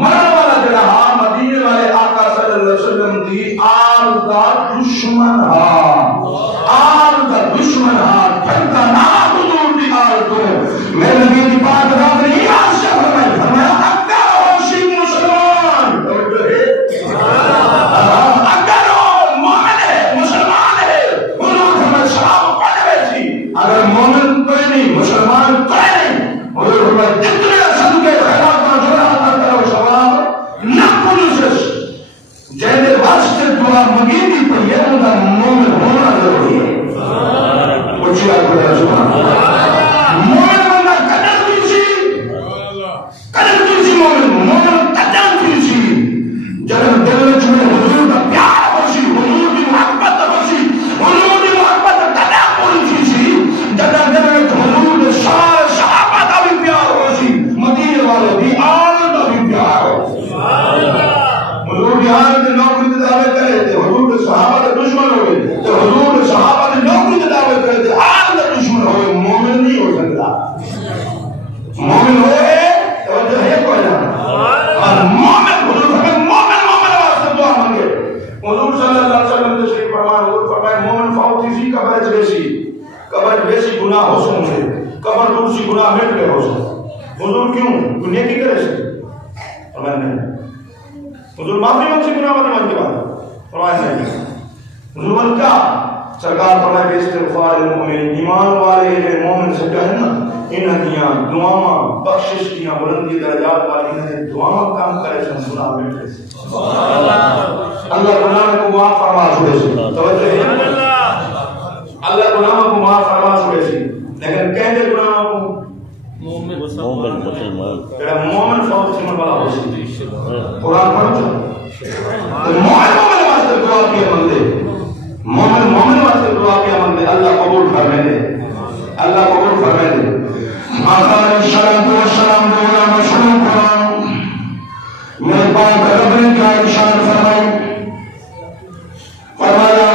مرن والا جڑا مدینے والے دی آل دا دشمن ہا پھرتا نا حضور دی آل تو میں نبی دی بات رات نہیں آج سے فرمایا اگر ہوشی مسلمان اگر وہ مومن ہے مسلمان ہے حضور ہمیں شراب پڑھ بیٹھی اگر مومن کوئی نہیں مسلمان کوئی نہیں حضور ہمیں جتنے صدقے خیرات کا جرا کرو ثواب نہ پولیس جیسے واسطے دعا مگیدی پہ ہے ان کا مومن ہونا ضروری ہے اچھی آپ کو سبحان اللہ مومن ہونا قدر کیسی مومن قدر کیسی جب دل میں چھوڑے حضور کا پیار ہوشی حضور کی محبت ہوشی حضور کی محبت قدر پوری سی جب دل میں حضور کے سارے صحابہ کا بھی پیار ہوشی مدینے والوں بھی آل کا بھی پیار ہوشی حضور کی آل کے نوکری کے دعوے کرے تھے حضور کے صحابہ کے دشمن ہوئے تو حضور کے صحابہ کے نوکری کے دعوے کرے تھے آل کے دشمن ہوئے مومن نہیں ہو سکتا مومن ہوئے توجہ ہے کوئی نہ اور مومن حضور ہمیں مومن واسطے دعا مانگے حضور صلی اللہ علیہ وسلم تشریف فرمائے حضور فرمائے مومن فوتی سی قبر ویسی گناہ ہو سکتے قبر دوسری گناہ مٹ گئے ہو سکتے حضور کیوں نیکی کرے سے فرمائے نہیں حضور معافی مانگے گناہ والی مانگے بات فرمائے نہیں حضور نے کیا سرکار فرمائے بے استغفار المومن ایمان والے مومن سے کہنا انہاں دیاں دعاواں بخشش دیاں بلندی درجات والی نے دعاواں کام کرے سے گناہ مٹ گئے سبحان اللہ اللہ گناہ کو معاف فرما چھوڑے سے توجہ ہے اللہ گناہ کو معاف فرما چھوڑے سے لیکن کہنے گناہ کو مومن مسلمان مومن فوت سے والا ہو سی قرآن پڑھو مومن واسطے دعا کیا بندے مومن واسطے دعا کیا بندے اللہ قبول فرمائے دے اللہ قبول فرمائے دے آقا علیہ السلام دولا مشروع قرآن میرے پاک رب نے کیا ارشاد فرمائے فرمایا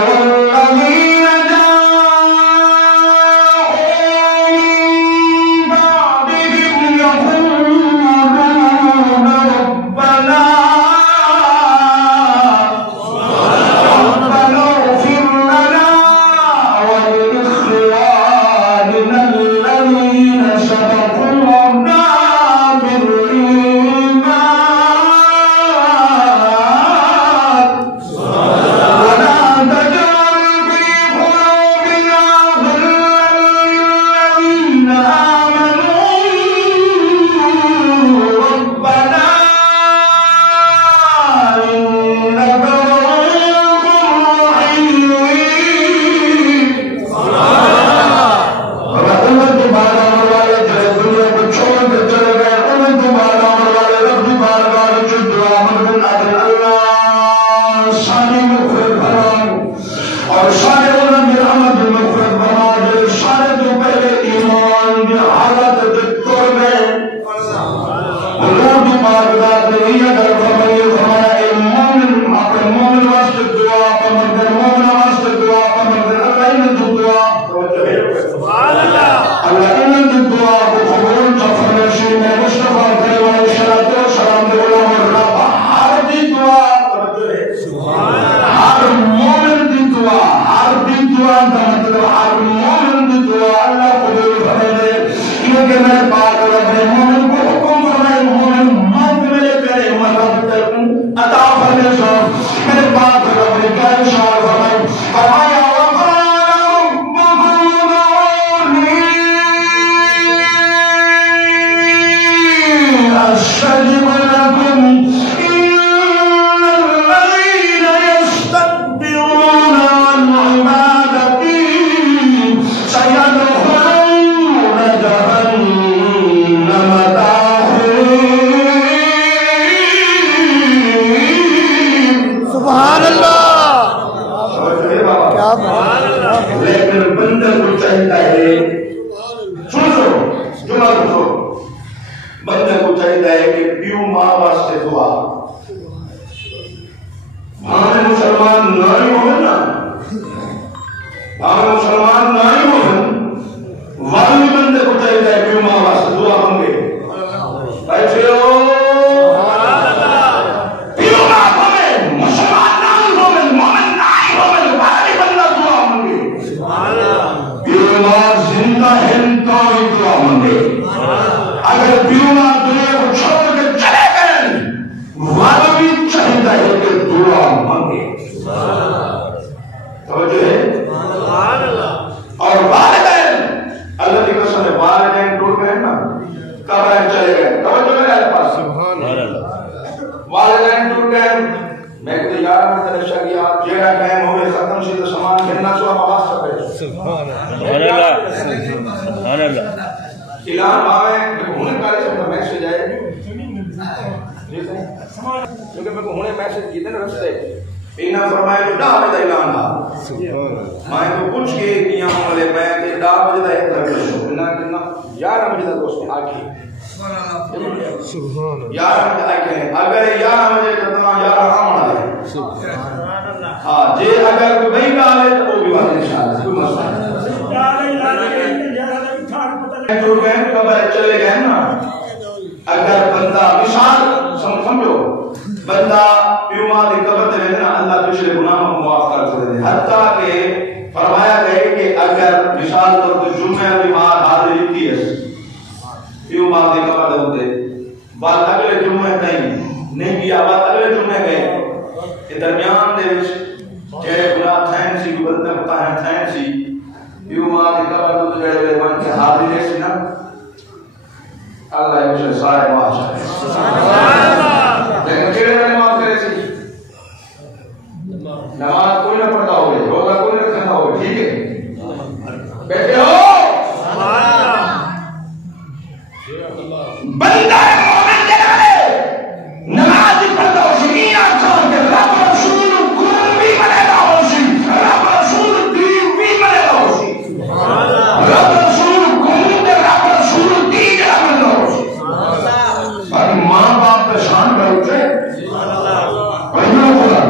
11 بجے شریعت جیڑا ٹائم ہوئے ختم سی تو سامان گھننا سو آواز کرے سبحان اللہ سبحان اللہ اعلان آئے ہونے کالے سے اپنا میسج آئے کیونکہ میں کو ہونے میسج کیتے نا رستے اینا فرمایا جو 10 بجے اعلان تھا میں کو پوچھ کے کیا والے میں کہ 10 بجے دا ایک شو نہ کنا 11 بجے دا دوست آکھی سبحان اللہ 11 بجے آکھے اگر 11 بجے تک 11 آمنا ہے سبحان اللہ ہاں جے اگر کوئی بھئی ڈالے تو وہ بھی بات انشاءاللہ کوئی مسئلہ نہیں جو گئے قبر چلے گئے نا اگر بندہ مثال سمجھو بندہ پیوما دی قبر تے رہنا اللہ پچھلے گناہوں کو معاف کر دے حتیٰ کہ فرمایا گئے کہ اگر مثال طور پر جمعہ کی مار حاضری کی ہے پیوما دی قبر دے ہوتے بات اگلے جمعہ نہیں کیا بات اگلے جمعہ گئے کہ درمیان دے وچ جڑے گناہ تھین سی بندے متاہن تھین سی پیوما دی قبر دے جڑے بن کے حاضری سی نا اللہ یہ سارے معاف کرے سبحان اللہ لیکن کیڑے نے معاف کرے سی نماز کوئی نہ پڑھتا ہوئے روزہ کوئی نہ رکھتا ہوئے ٹھیک ہے بیٹھے ہو بندہ مومن کے لئے نماز پڑھتا ہو سی این آنکھوں کے رب رسول کون بھی بنے گا ہو سی رب رسول دین بھی بنے گا ہو سی رب رسول کون دے رب رسول دین جا بنے گا ہو سی اور ماں باپ کا شان پر اٹھے پڑھنا ہوگا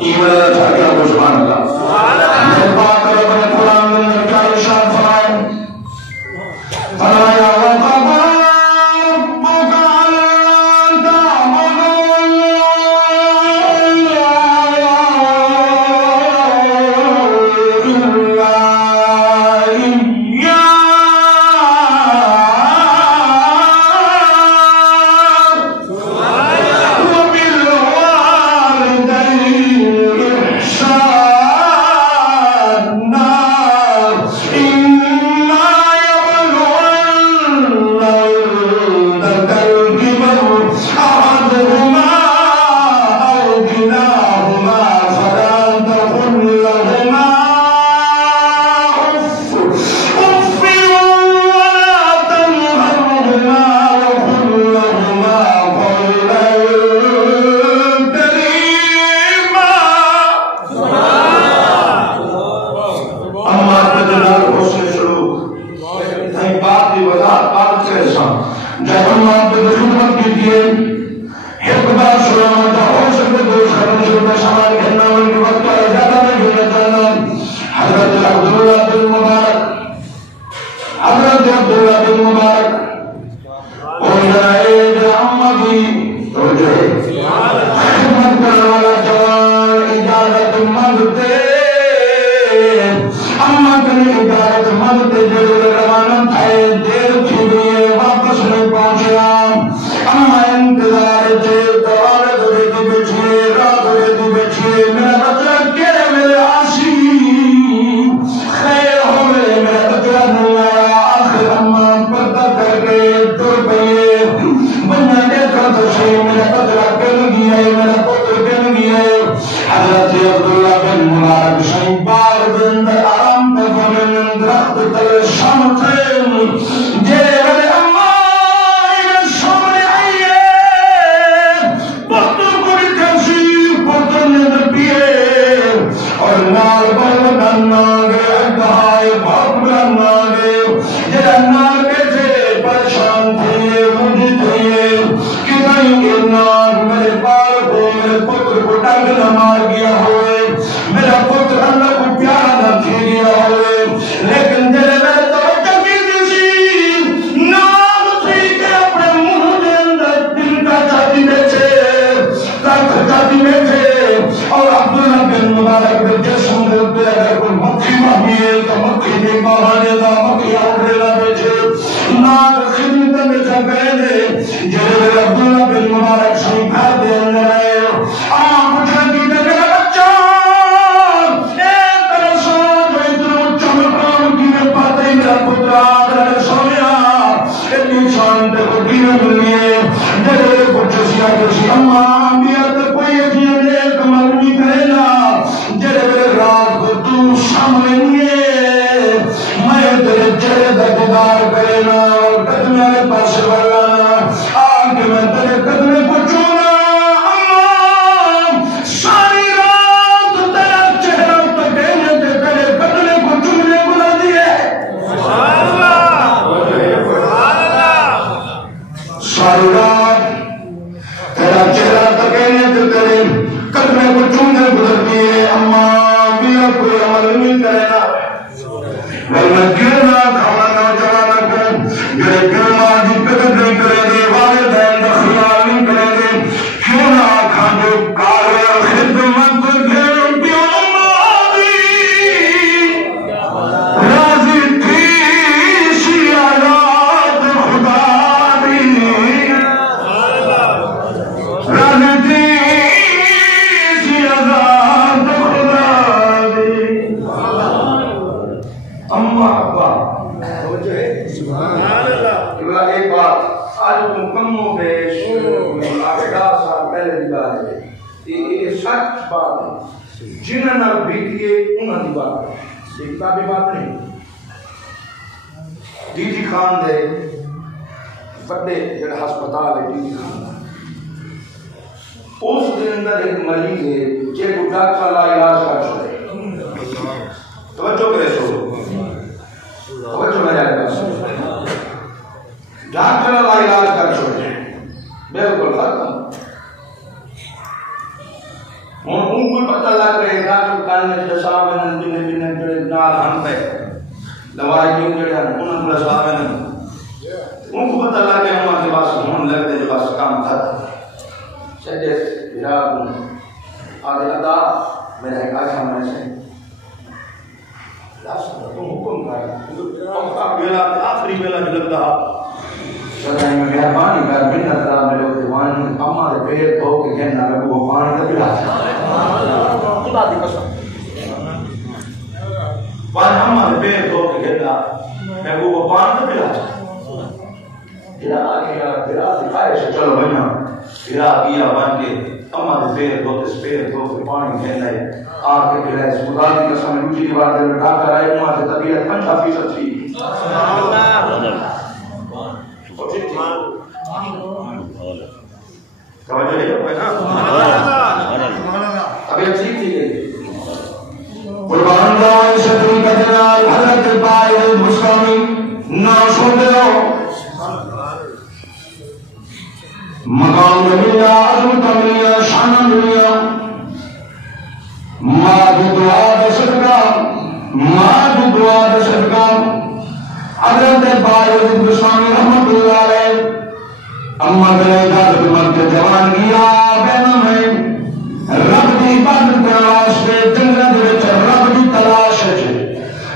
ایمان اللہ چاہتا ہے سبحان اللہ میں بات کر رہا ہوں قرآن میں کیا ارشاد فرمائے فرمایا ورنہ گرنا کھانا نوجوانوں کو میرے گرما کی قدر نہیں کرے گے والدین کا خیال نہیں کرے گے کیوں نہ کھانے کار خدمت گھنٹیوں ماری راضی تھی شیعات خدا دی راضی تھی شیعات خدا دی اما ابا ایک بات آج مکم و بیش آخرا سال پہلے دی بات ہے یہ سچ بات ہے جنہاں نال بیتیے انہاں دی بات ہے یہ کتابی بات نہیں ڈی جی خان دے بڑے جڑا ہسپتال ہے ڈی جی خان اس دن اندر ایک مریض ہے جے کو ڈاکٹر لا علاج کر چھوڑے توجہ کرے سو توجہ میرے پاس ڈاکٹر لا علاج کر چھوڑے بالکل ختم ہوں کوئی پتہ لگ رہے ڈاکٹر کالنے سے صاحب نے جنہیں جڑے نال ہم پہ دوائی کیوں جڑے انہوں نے صاحب نے ان کو پتہ لگ گیا ہمارے پاس ہون لگ دے جو بس کام تھا سجے بھرا آدھے ادا میرا ایک آشا میں سے حکم کر آخری بیلا بھی لگتا سدائیں میں مہربانی کر منت را میرے دیوانی اما دے پیر دھو کے کہنا لگو وہ پانی کا پلا خدا دی قسم پانی اما دے پیر دھو کے کہنا لگو وہ پانی کا پلا پھر آگے پھر دکھائے سے چلو بنیا پھر آگیا بن کے اما دے پیر دھو کے پانی کہنا ہے آگے پھر ہے خدا دی قسم میں دوسری بار دے میں ڈاکٹر آئے اما دے طبیعت 50% تھی توجہ ہے ابھی ٹھیک تھی قربان جاؤ شکری کا جلال حضرت بائی مسلمی نہ سن دو مقام دنیا عظمت دنیا شان دنیا ماں دعا صدقہ حضرت بائی مسلمی رحمت اللہ علیہ اما بلے دارد مرد جوان گیا بینہ میں رب دی عبادت تلاش پہ جنگل وچ رب دی تلاش ہے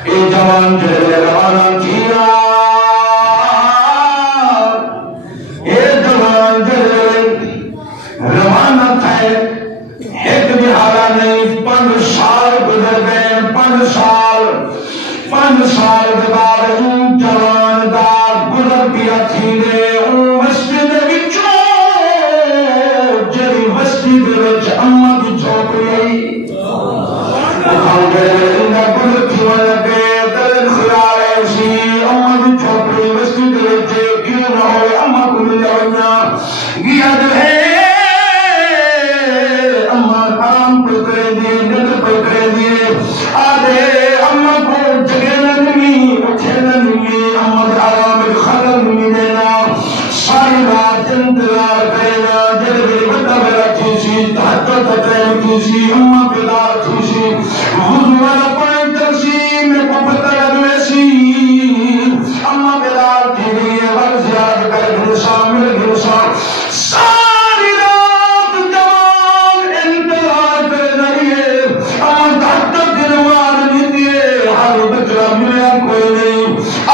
اے جوان جڑے روانہ کیا اے جوان جڑے روانہ تھے ایک بہارا نہیں 5 سال گزر گئے 5 سال کے بعد جوان دا گزر پیا تھی دے مسجد وچ اما دی جھوپڑی اما دی جھوپڑی مسجد وچ گیا نہ ہوئے اما کو مل جانا گیا اما آرام پہ کرے دیے نیند پہ کرے دیے آدھے اما کو جگہ نہ ملی اٹھے نہ ملی اما دے آرام خلل نہیں دینا ساری رات انتظار کرنا جب میری بڑا میرا کھیسی تحجد ٹائم کھیسی اما بیدار کھیسی وضو والا پانی ترسی میرے کو پتہ لگنے سی اما بیدار تھی گئی ہے وقت زیاد کر گھنسا مل گھنسا ساری رات جوان انتظار کر رہی ہے اما تحجد کے نماز نہیں دیے ہر بچہ ملیا کوئی نہیں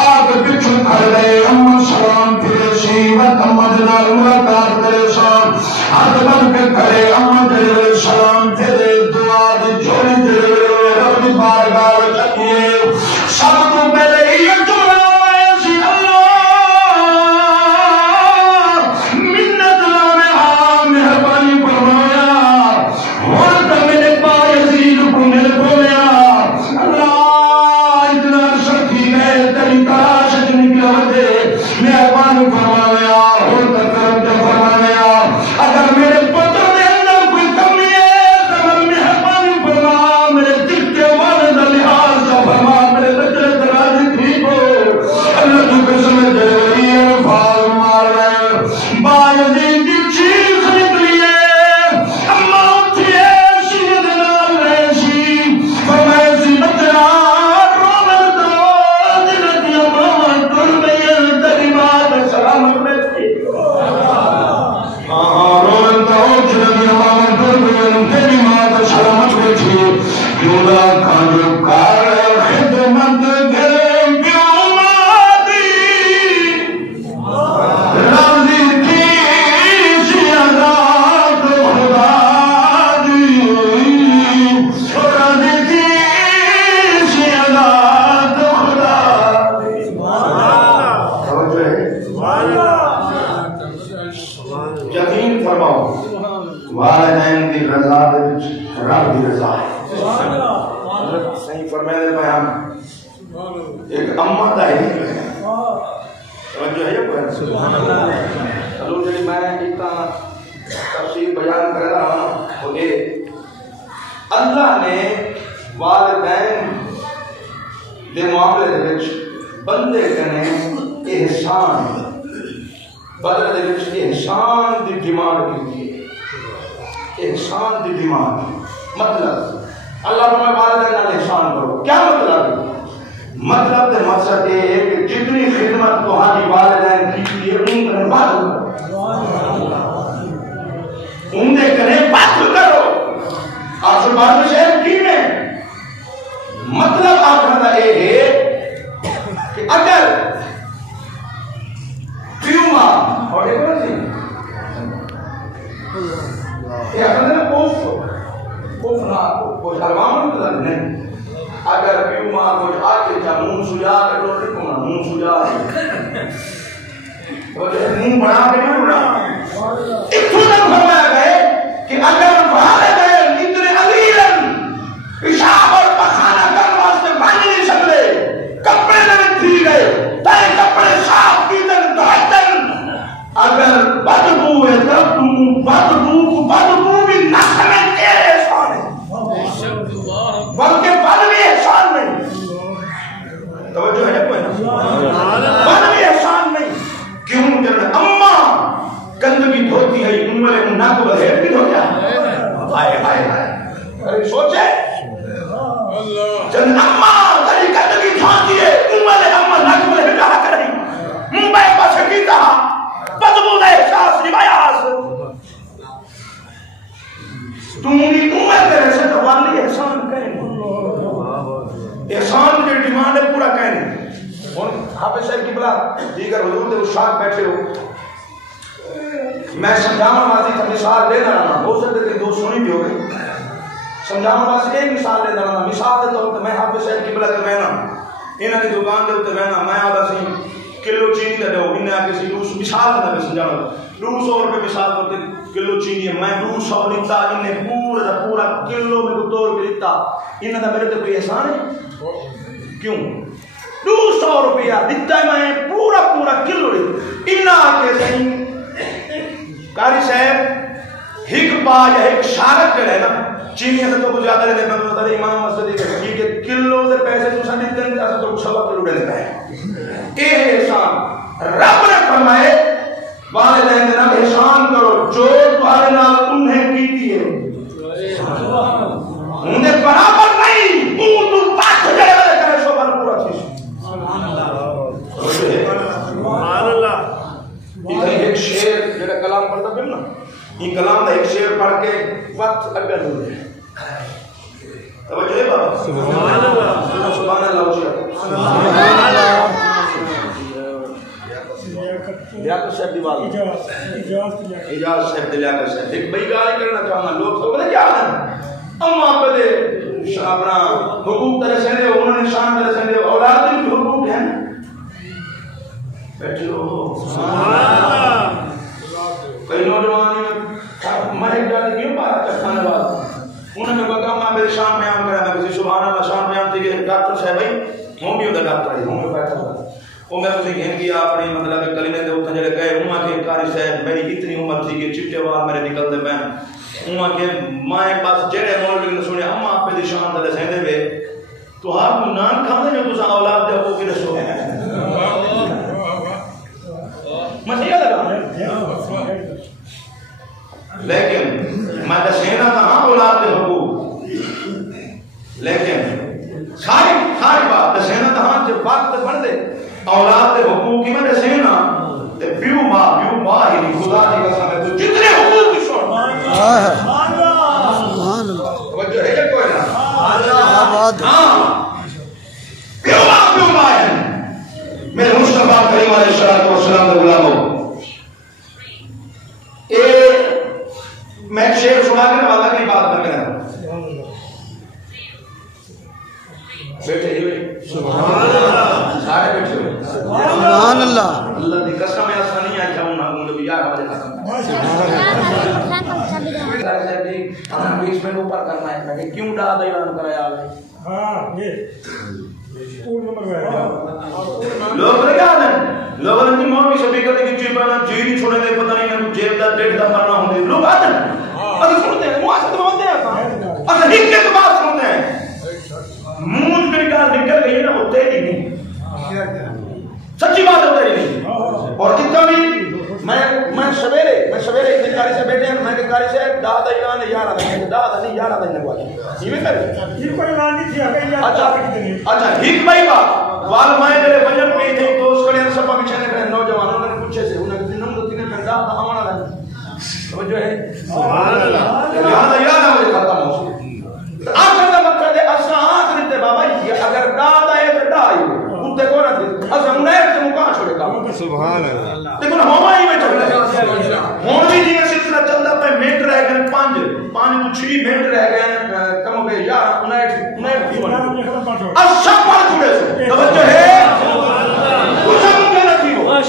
آگ پچھو کھڑ گئے اما سلام پھرے سی وقت اما جنال ملاقات کرے سام ہاتھ بن کے کھڑے اما جنال سلام پھرے دعا دی جھوڑی دے رب دی بارگاہ چکیے اللہ نے والدین دے معاملے دے وچ بندے کنے احسان بدلے دے وچ احسان دی ڈیمانڈ کی ہے. احسان دی ڈیمانڈ مطلب اللہ فرمائے والدین نال احسان کرو. کیا مطلب دے مقصد یہ ہے کہ جتنی خدمت تہاڈی والدین کی ہے ان کنے بات کرو, ان دے کنے بات کرو. آپ سے بات میں شہر کی میں مطلب آپ کا یہ ہے کہ اگر پیو ماں اور ایک بار سی یہ اپنے نے کوف نہ کوئی حرمان مطلب نہیں. اگر پیو ماں کوئی آکے جا مون سجا کے ڈوٹے کو مون سجا مون بڑھا کے نہیں بڑھا اتھو نہ فرمایا گئے کہ اگر والدین پیشاب اور پخانہ کرنے واسطے پانی نہیں سکتے, کپڑے نہیں تھی گئے تائے کپڑے صاف کی دن دہتن, اگر بدبو ہے بدبو بھی نخ میں تیرے احسان ہے بلکہ بد بھی احسان نہیں. توجہ ہے کوئی نا بد بھی احسان نہیں. کیوں جب اماں گندگی دھوتی ہے ان والے انہاں کو بہر بھی دھو جا آئے آئے آئے سوچے جن اماں تری گندگی دھوتی ہے ان والے اماں ناک میں ہٹا کر رہی ممبئی پاس کی کہا بدبو دا احساس نبایا حاصل تمہاری امت کرے سے تو والی احسان کہیں احسان جو ڈیمانڈ ہے پورا کہیں. اور حافظ صاحب کی بلا دیگر حضور دے اشاق بیٹھے ہو, میں سمجھانا ماضی کا مثال لے رہا ہو سکتے کہ دو سنی بھی ہو گئی. سمجھانا ماضی ایک مثال لے رہا ہوں. مثال دے تو میں حافظ صاحب کی بلا کر رہنا انہاں کی دکان دے ہوتے رہنا میں آدھا سی کلو چینی دے دو انہاں کسی روس مثال دے بھی سمجھانا 200 روپے مثال کرتے کلو چینی ہے میں 200 لیتا انہیں پورا کلو میں کو توڑ کے لیتا انہاں دا میرے تے کوئی احسان ہے کیوں 200 روپیہ دیتا ہے میں پورا کلو لیتا انہاں کے صحیح کاری صاحب ایک پا یا ایک شارت کے رہنا چینی سے تو کچھ زیادہ لیتے ہیں تو ترے امام مسجد کے ٹھیک ہے کلو سے پیسے تو سن دیتے ہیں ایسا تو سوا کلو لیتے ہیں. یہ احسان رب نے فرمائے والدین کے نام احسان کرو جو تمہارے نال انہیں کیتی ہے انہیں برابر نہیں منہ تو پاس ہو جائے گا کرے سو بار پورا چیز. سبحان اللہ. یہ ایک شعر جڑا کلام پڑھتا پھر نا یہ کلام دا ایک شعر پڑھ کے وقت اگر ہو جائے توجہ ہے بابا سبحان اللہ سبحان اللہ سبحان اللہ. لیاقت صاحب دیوال اجاز صاحب لیاقت صاحب ایک بئی گالی کرنا چاہنا لوگ تو بلے کیا آدھا اما پہ دے اپنا حقوق ترے سہنے ہو انہوں نے شان ترے سہنے ہو اولاد بھی حقوق ہیں بیٹھے ہو سبحان اللہ. کئی نوجوانی میں ایک جانے کیوں پارا چکھانے بعد انہوں نے کہا میں میرے شان بیان کرنا میں کسی سبحان اللہ شان بیان تھی کہ ڈاکٹر صاحب بھائی ہوں بھی ہوتا ڈاکٹر ہے ہوں میں بیٹھا ہوا وہ میں کسی گھن گیا اپنی مطلب کلمے دے اتنے جڑے گئے وہاں کے کاری صاحب میری اتنی عمر تھی کہ چٹے وال میرے نکلتے پہن وہاں کے مائیں پاس جڑے مولوی نے سنے اما آپ پہ دی شان دے سہندے وے تو آپ کو نان کھاندے جو تسا اولاد دے کو کی رسو مسیح لگا لیکن میں دسینا تھا ہاں اولاد دے حقوق لیکن ساری بات دسینا تھا ہاں جب وقت بن دے اولاد دے حقوق کی میں دسینا تے بیو ماں ہی نہیں خدا دی قسم ہے تو جتنے حقوق کی سن توجہ ہے کوئی نا پیوما ہے میرے مصطفیٰ کریم علیہ السلام کے غلاموں. میں ایک شعر سنا کر والا کی بات نہ کرنا. بیٹھے ہی ہوئے سبحان اللہ, سارے بیٹھے ہوئے سبحان اللہ. اللہ کی قسم ہے ایسا نہیں ہے کہ ہم نبی یار ہمارے ختم ہمیں بیچ میں اوپر کرنا ہے. میں کیوں ڈال اعلان کرایا لوگ کیا ہے لوگوں نے مولوی شفیع کہتے کہ چیز پڑھنا جیل ہی چھوڑے دے پتہ نہیں جیل دا ڈیڑھ دا مرنا ہوں گے. لوگ آتے ہیں اگر سنتے ہیں معاشرت میں ہوتے ہیں اگر حقیقت بات سنتے ہیں منہ میں نکل گئی نا ہوتے ہی نہیں سچی بات ہوتے ہی نہیں. اور کتنا بھی میں سویرے ایک کاری سے بیٹھے ہیں میں کہ کاری سے داد اعلان یار آدھے داد نہیں یار آدھے نگوالی یہ میں کرے یہ کوئی اعلان نہیں تھی. اچھا ہک بھائی بات وال مائے جڑے بجن پہ تھے تو اس کڑے سپا بچھانے پہ نوجوانوں نے پوچھے سے انہوں نے نم دو تین گھنٹہ آوانا رہا توجہ ہے سبحان اللہ. یہاں یاد ہے مجھے ختم ہو آخر کا مطلب ہے اسا آنکھ دیتے بابا یہ اگر داد آئے تو ڈائی اتے کو نہ دے اسا منیر سے مکان چھوڑے گا سبحان اللہ. لیکن ہوا ہی میں چھوڑ رہے ہوں جی جی سلسلہ چلتا پہ منٹ رہ گئے 5 تو 6 منٹ رہ گئے کم بے یا انہیں اسا پڑھ چھوڑے سے توجہ ہے کچھ ممکن نہیں ہو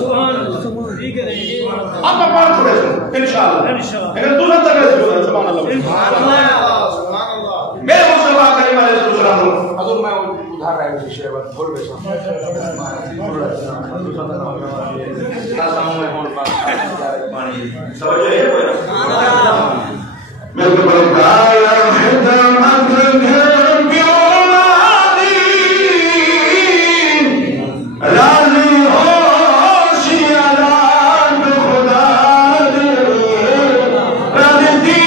سبحان اللہ. آپ پڑھ چھوڑے سے انشاءاللہ اگر دوسرا تک ہے سبحان اللہ. میرے مصطفیٰ کریم علیہ السلام حضور میں ادھار رہے ہیں شیئر بات بھول بیسا سمجھو یہ کوئی رہا میرے بلکایا خدمت گھر پیولا دی راضی ہو شیعات خدا دی راضی دی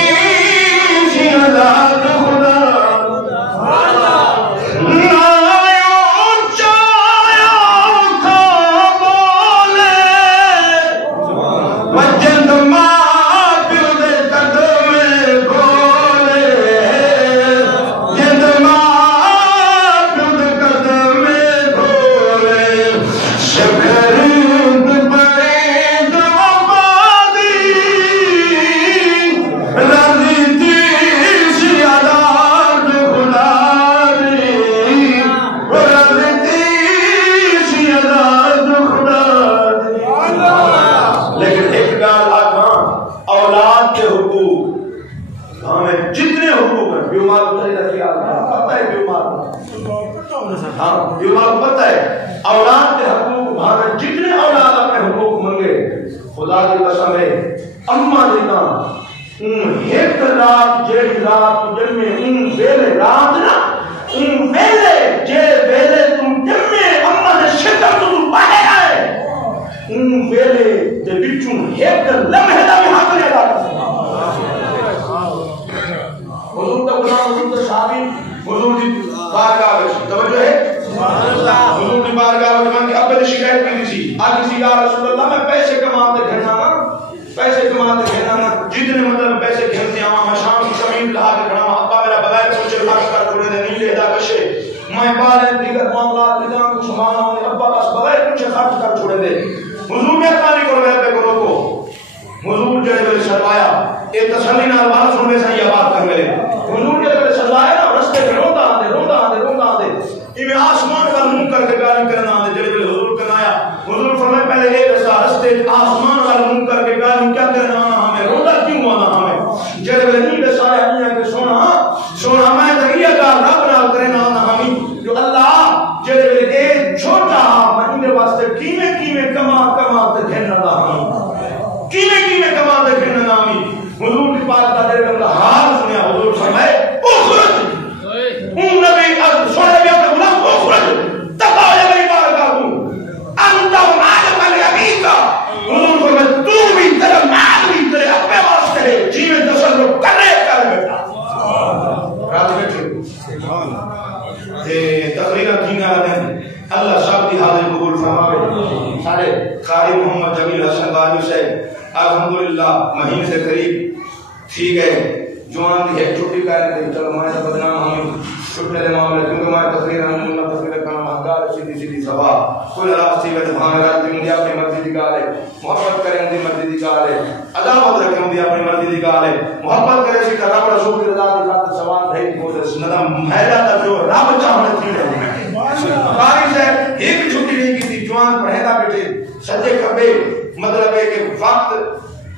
شیعات مہینے سے قریب ٹھیک ہے جوان دی ہے چھٹی کر دے چلو میں بدنام ہم چھٹنے دے معاملے کیونکہ میں تصویر ہم تصویر کرنا ہنگار سیدھی سیدھی سبا کوئی اللہ سیوت بھانے رات دی اپنی مرضی دی گالے محبت کرے ان دی مرضی دی گالے عداوت رکھے ان دی اپنی مرضی دی گالے محبت کرے سی رب رسول کی رضا دی خاطر سوال رہی کوشش ندم مہلا تا جو رب چاہنے تھی رہے بارش ہے ایک چھٹی نہیں کی تھی جوان پڑھیدا بیٹھے سجے کھبے مطلب ہے کہ وقت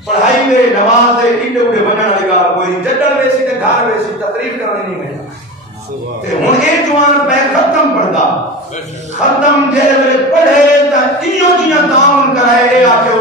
پڑھائی دے نماز دے انڈے اڑے بننا لگا کوئی جڈڑ ویسی تے گھر ویسی تقریر کرنی نہیں ملنا تے ہن اے جوان پہ ختم پڑھدا ختم جے ویلے پڑھے تا ایو جیاں تعاون کرائے اے آکھے